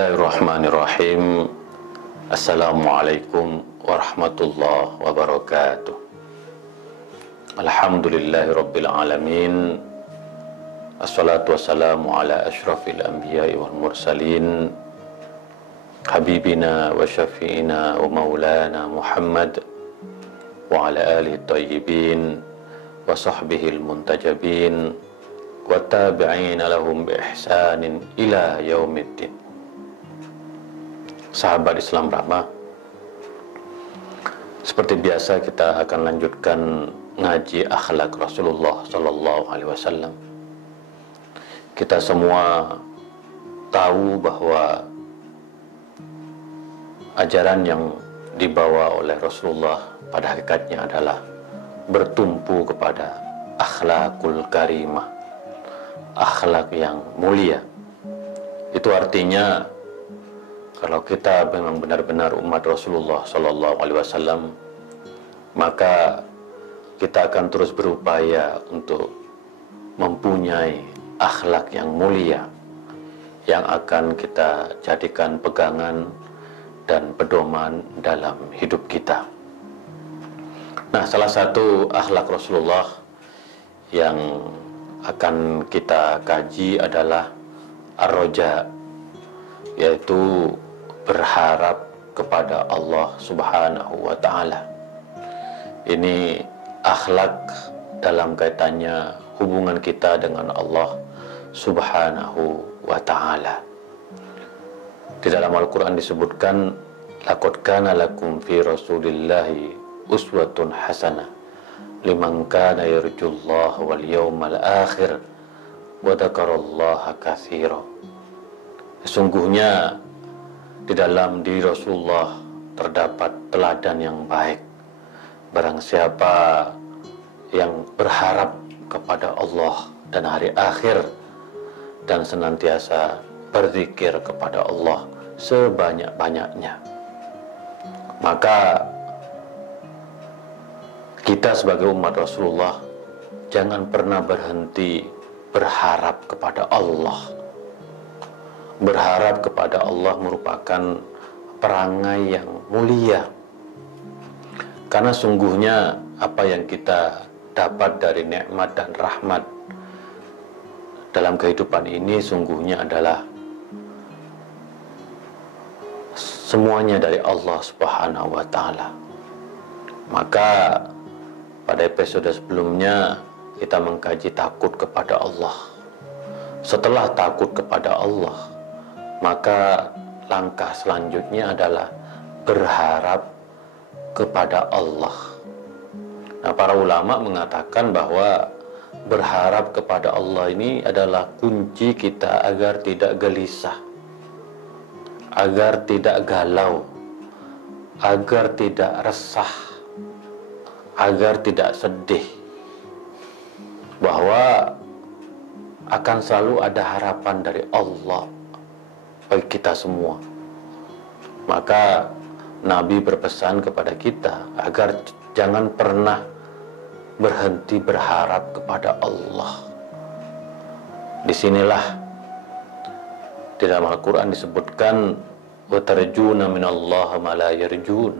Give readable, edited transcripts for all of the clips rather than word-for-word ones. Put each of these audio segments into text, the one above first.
Bismillahirrahmanirrahim. Assalamualaikum warahmatullahi wabarakatuh. Alhamdulillahirabbil alamin. Assalatu wassalamu ala asyrafil anbiya'i wal mursalin, habibina wa syafi'ina wa maulana Muhammad wa ala alihi thayyibin wa sahbihil muntajabin wa tabi'ina lahum bi ihsanin ila yaumiddin. Sahabat Islam Rahmah, seperti biasa kita akan lanjutkan ngaji akhlak Rasulullah Sallallahu Alaihi Wasallam. Kita semua tahu bahwa ajaran yang dibawa oleh Rasulullah pada hakikatnya adalah bertumpu kepada akhlakul karimah, akhlak yang mulia. Itu artinya kalau kita memang benar-benar umat Rasulullah Sallallahu Alaihi Wasallam, maka kita akan terus berupaya untuk mempunyai akhlak yang mulia yang akan kita jadikan pegangan dan pedoman dalam hidup kita. Nah, salah satu akhlak Rasulullah yang akan kita kaji adalah ar-roja, yaitu berharap kepada Allah Subhanahu wa Ta'ala. Ini akhlak dalam kaitannya hubungan kita dengan Allah Subhanahu wa Ta'ala. Di dalam Al-Quran disebutkan, laqad kana lakum fi rasulillahi uswatun hasanah liman kana yarjullaha wal yawmal akhir wa dzakarallaha katsira. Sesungguhnya di dalam diri Rasulullah terdapat teladan yang baik. Barang siapa yang berharap kepada Allah dan hari akhir dan senantiasa berzikir kepada Allah sebanyak-banyaknya, maka kita sebagai umat Rasulullah jangan pernah berhenti berharap kepada Allah. Berharap kepada Allah merupakan perangai yang mulia, karena sungguhnya apa yang kita dapat dari nikmat dan rahmat dalam kehidupan ini sungguhnya adalah semuanya dari Allah Subhanahu wa Ta'ala. Maka pada episode sebelumnya kita mengkaji takut kepada Allah. Setelah takut kepada Allah, maka langkah selanjutnya adalah berharap kepada Allah. Nah, para ulama mengatakan bahwa berharap kepada Allah ini adalah kunci kita agar tidak gelisah, agar tidak galau, agar tidak resah, agar tidak sedih, bahwa akan selalu ada harapan dari Allah bagi kita semua. Maka Nabi berpesan kepada kita agar jangan pernah berhenti berharap kepada Allah. Disinilah di dalam Al-Quran disebutkan wa tarjuna minallahi ma la yarjun,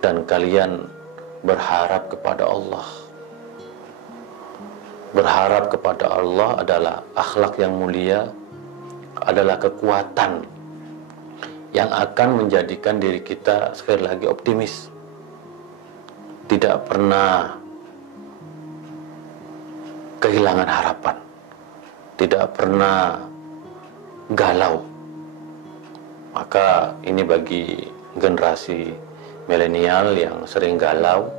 dan kalian berharap kepada Allah. Berharap kepada Allah adalah akhlak yang mulia, adalah kekuatan yang akan menjadikan diri kita sekali lagi optimis, tidak pernah kehilangan harapan, tidak pernah galau. Maka ini bagi generasi milenial yang sering galau,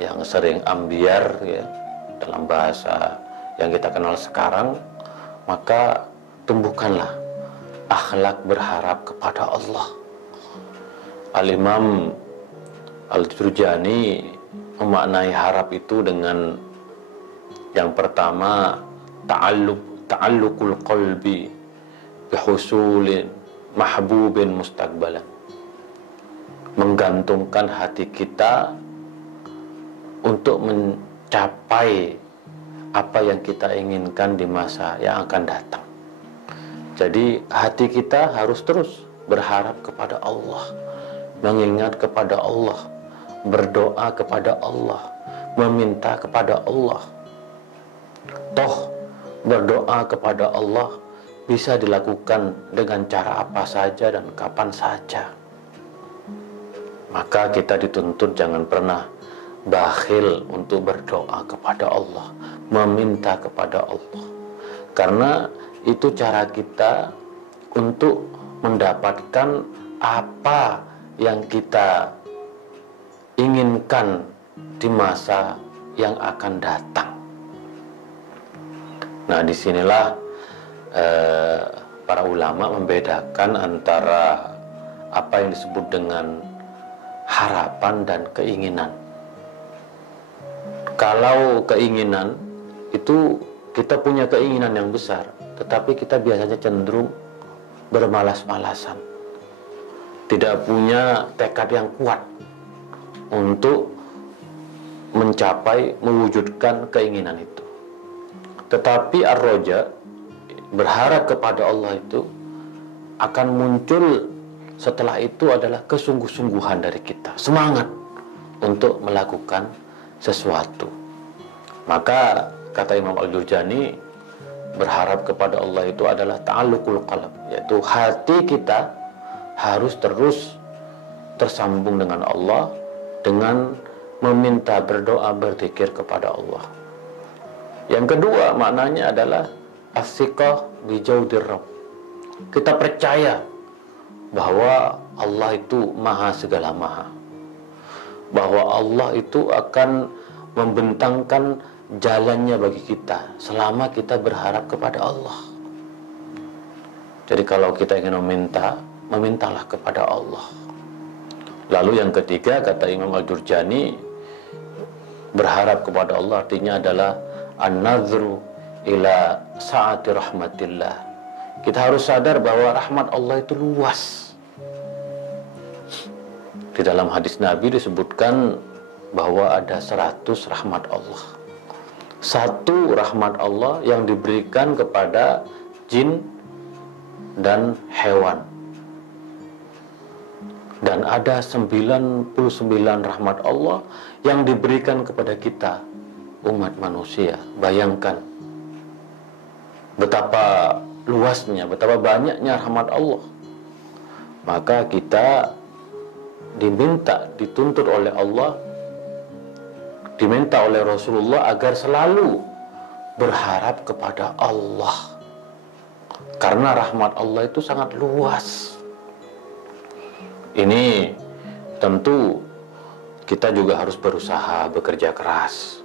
yang sering ambiar, ya, dalam bahasa yang kita kenal sekarang, maka tumbuhkanlah akhlak berharap kepada Allah. Al-Imam Al-Jurjani memaknai harap itu dengan yang pertama, ta'alluqul qalbi bihusulin mahbubin mustaqbalan, menggantungkan hati kita untuk mencapai apa yang kita inginkan di masa yang akan datang. Jadi hati kita harus terus berharap kepada Allah, mengingat kepada Allah, berdoa kepada Allah, meminta kepada Allah. Toh berdoa kepada Allah bisa dilakukan dengan cara apa saja dan kapan saja. Maka kita dituntut jangan pernah bakhil untuk berdoa kepada Allah, meminta kepada Allah. Karena itu cara kita untuk mendapatkan apa yang kita inginkan di masa yang akan datang. Nah, disinilah para ulama membedakan antara apa yang disebut dengan harapan dan keinginan. Kalau keinginan itu kita punya keinginan yang besar, tetapi kita biasanya cenderung bermalas-malasan, tidak punya tekad yang kuat untuk mencapai, mewujudkan keinginan itu. Tetapi ar-roja, berharap kepada Allah, itu akan muncul setelah itu adalah kesungguh-sungguhan dari kita, semangat untuk melakukan sesuatu. Maka kata Imam Al-Jurjani, berharap kepada Allah itu adalah ta'alluqul qalb, yaitu hati kita harus terus tersambung dengan Allah dengan meminta, berdoa, berzikir kepada Allah. Yang kedua maknanya adalah as-siqah bi jaudir rabb. Kita percaya bahwa Allah itu maha segala maha, bahwa Allah itu akan membentangkan jalannya bagi kita selama kita berharap kepada Allah. Jadi kalau kita ingin meminta, memintalah kepada Allah. Lalu yang ketiga kata Imam Al-Jurjani, berharap kepada Allah artinya adalah an-nadhru ila sa'ati rahmatillah. Kita harus sadar bahwa rahmat Allah itu luas. Di dalam hadis Nabi disebutkan bahwa ada 100 rahmat Allah. Satu rahmat Allah yang diberikan kepada jin dan hewan. Dan ada 99 rahmat Allah yang diberikan kepada kita, umat manusia. Bayangkan betapa luasnya, betapa banyaknya rahmat Allah. Maka kita diminta, dituntut oleh Allah, diminta oleh Rasulullah agar selalu berharap kepada Allah. Karena rahmat Allah itu sangat luas. Ini tentu kita juga harus berusaha, bekerja keras,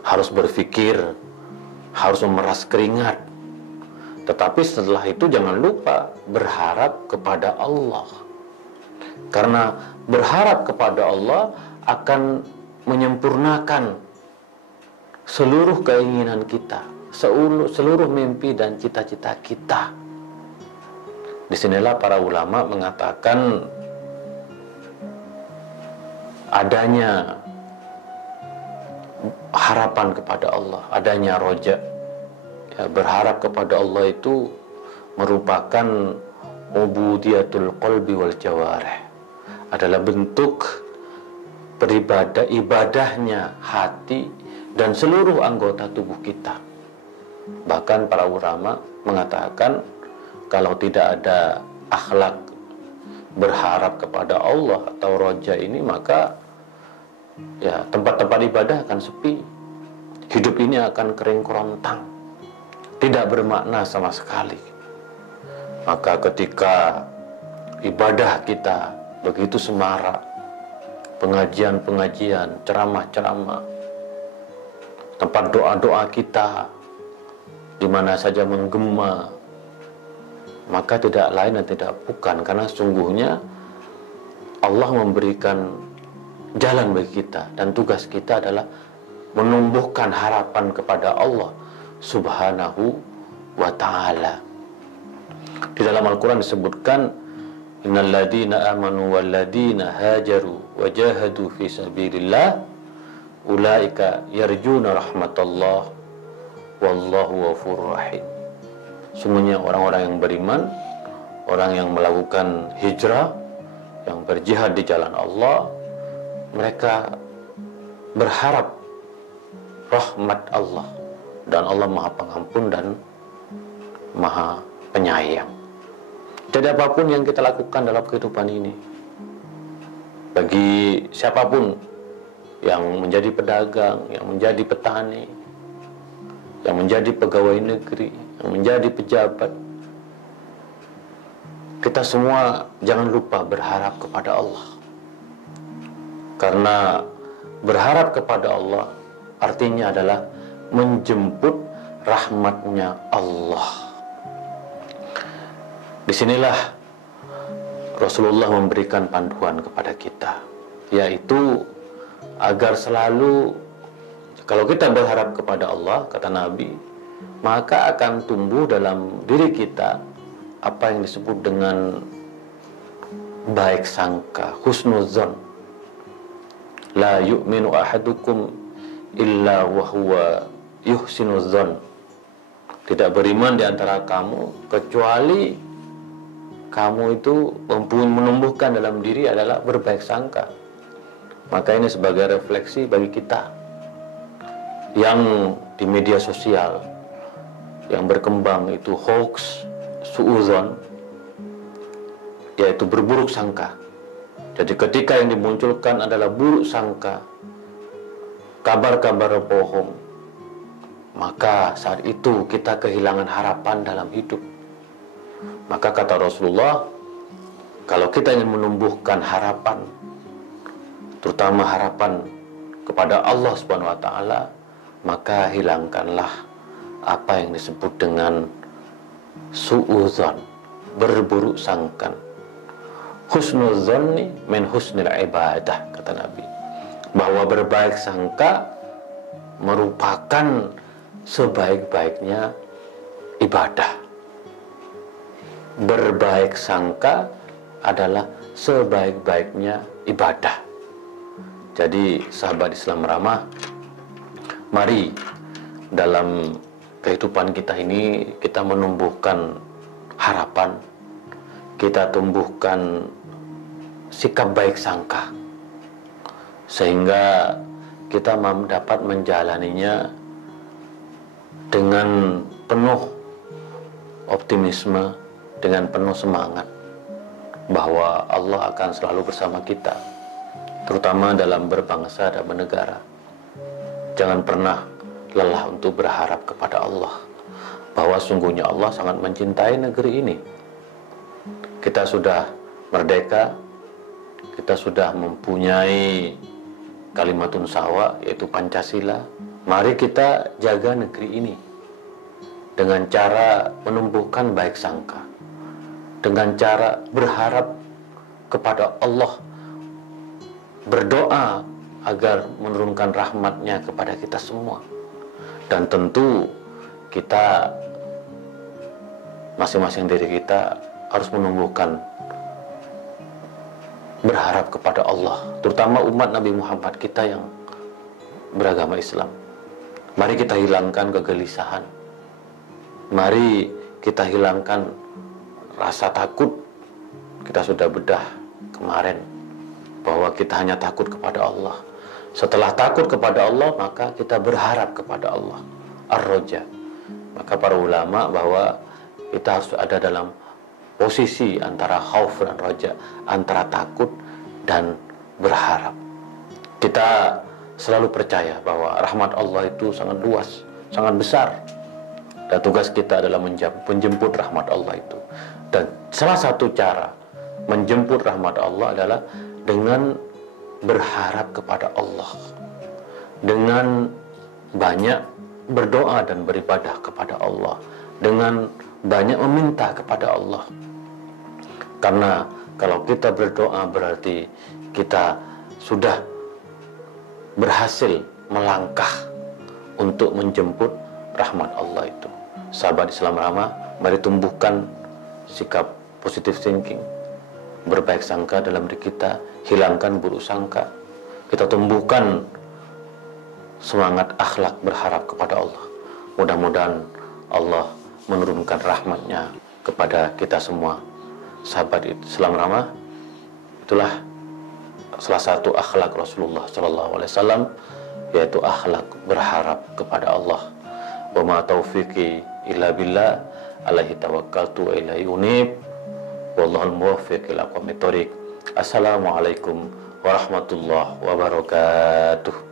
harus berpikir, harus memeras keringat. Tetapi setelah itu jangan lupa berharap kepada Allah. Karena berharap kepada Allah akan menyempurnakan seluruh keinginan kita, seluruh mimpi dan cita-cita kita. Disinilah para ulama mengatakan adanya harapan kepada Allah, adanya roja, ya, berharap kepada Allah itu merupakan ubudiyatul qalbi wal jawarih, adalah bentuk ibadahnya hati dan seluruh anggota tubuh kita. Bahkan para ulama mengatakan kalau tidak ada akhlak berharap kepada Allah atau roja ini, maka ya tempat-tempat ibadah akan sepi, hidup ini akan kering kerontang, tidak bermakna sama sekali. Maka ketika ibadah kita begitu semarak, pengajian-pengajian, ceramah-ceramah, tempat doa-doa kita di mana saja menggema, maka tidak lain dan tidak bukan karena sungguhnya Allah memberikan jalan bagi kita, dan tugas kita adalah menumbuhkan harapan kepada Allah Subhanahu wa ta'ala. Di dalam Al-Quran disebutkan, innal ladina amanu wal ladina hajaru wa jahadu fi sabilillah ulaika yarjuna rahmatallah wallahu ghafurur rahim. Sungguhnya orang-orang yang beriman, orang yang melakukan hijrah, yang berjihad di jalan Allah, mereka berharap rahmat Allah, dan Allah Maha Pengampun dan Maha Penyayang. Jadi apapun yang kita lakukan dalam kehidupan ini, bagi siapapun yang menjadi pedagang, yang menjadi petani, yang menjadi pegawai negeri, yang menjadi pejabat, kita semua jangan lupa berharap kepada Allah. Karena berharap kepada Allah artinya adalah menjemput rahmatnya Allah. Disinilah Rasulullah memberikan panduan kepada kita, yaitu agar selalu, kalau kita berharap kepada Allah, kata Nabi, maka akan tumbuh dalam diri kita apa yang disebut dengan baik sangka, husnuzon. La yu'minu ahadukum illa wahuwa yuhsinuzon. Tidak beriman di antara kamu kecuali kamu itu menumbuhkan dalam diri adalah berbaik sangka. Maka ini sebagai refleksi bagi kita yang di media sosial yang berkembang itu hoax, suuzon, yaitu berburuk sangka. Jadi ketika yang dimunculkan adalah buruk sangka, kabar-kabar bohong, maka saat itu kita kehilangan harapan dalam hidup. Maka kata Rasulullah, kalau kita ingin menumbuhkan harapan, terutama harapan kepada Allah Subhanahu wa taala, maka hilangkanlah apa yang disebut dengan suudzon, berburuk sangka. Husnuzonni min husnil ibadah, kata Nabi, bahwa berbaik sangka merupakan sebaik-baiknya ibadah. Berbaik sangka adalah sebaik-baiknya ibadah. Jadi sahabat Islam ramah, mari dalam kehidupan kita ini kita menumbuhkan harapan, kita tumbuhkan sikap baik sangka, sehingga kita dapat menjalaninya dengan penuh optimisme, dengan penuh semangat bahwa Allah akan selalu bersama kita, terutama dalam berbangsa dan bernegara. Jangan pernah lelah untuk berharap kepada Allah, bahwa sungguhnya Allah sangat mencintai negeri ini. Kita sudah merdeka, kita sudah mempunyai kalimatun sawa, yaitu Pancasila. Mari kita jaga negeri ini dengan cara menumbuhkan baik sangka, dengan cara berharap kepada Allah, berdoa agar menurunkan rahmatnya kepada kita semua. Dan tentu kita, masing-masing diri kita harus menumbuhkan berharap kepada Allah, terutama umat Nabi Muhammad kita yang beragama Islam. Mari kita hilangkan kegelisahan, mari kita hilangkan rasa takut. Kita sudah bedah kemarin bahwa kita hanya takut kepada Allah. Setelah takut kepada Allah, maka kita berharap kepada Allah, ar-roja. Maka para ulama bahwa kita harus ada dalam posisi antara khauf dan roja, antara takut dan berharap. Kita selalu percaya bahwa rahmat Allah itu sangat luas, sangat besar, dan tugas kita adalah menjemput rahmat Allah itu. Dan salah satu cara menjemput rahmat Allah adalah dengan berharap kepada Allah, dengan banyak berdoa dan beribadah kepada Allah, dengan banyak meminta kepada Allah. Karena kalau kita berdoa berarti kita sudah berhasil melangkah untuk menjemput rahmat Allah itu. Sahabat Islam ramah, mari tumbuhkan sikap positive thinking, berbaik sangka dalam diri kita, hilangkan buruk sangka. Kita tumbuhkan semangat akhlak berharap kepada Allah. Mudah-mudahan Allah menurunkan rahmatnya kepada kita semua. Sahabat Islam Ramah, itulah salah satu akhlak Rasulullah SAW, yaitu akhlak berharap kepada Allah. Wa ma taufiqi illa billah, alaihi tawakkaltu wa ilaihi unib, wallahul muwaffiq ila aqwamit thoriq. Assalamualaikum warahmatullahi wabarakatuh.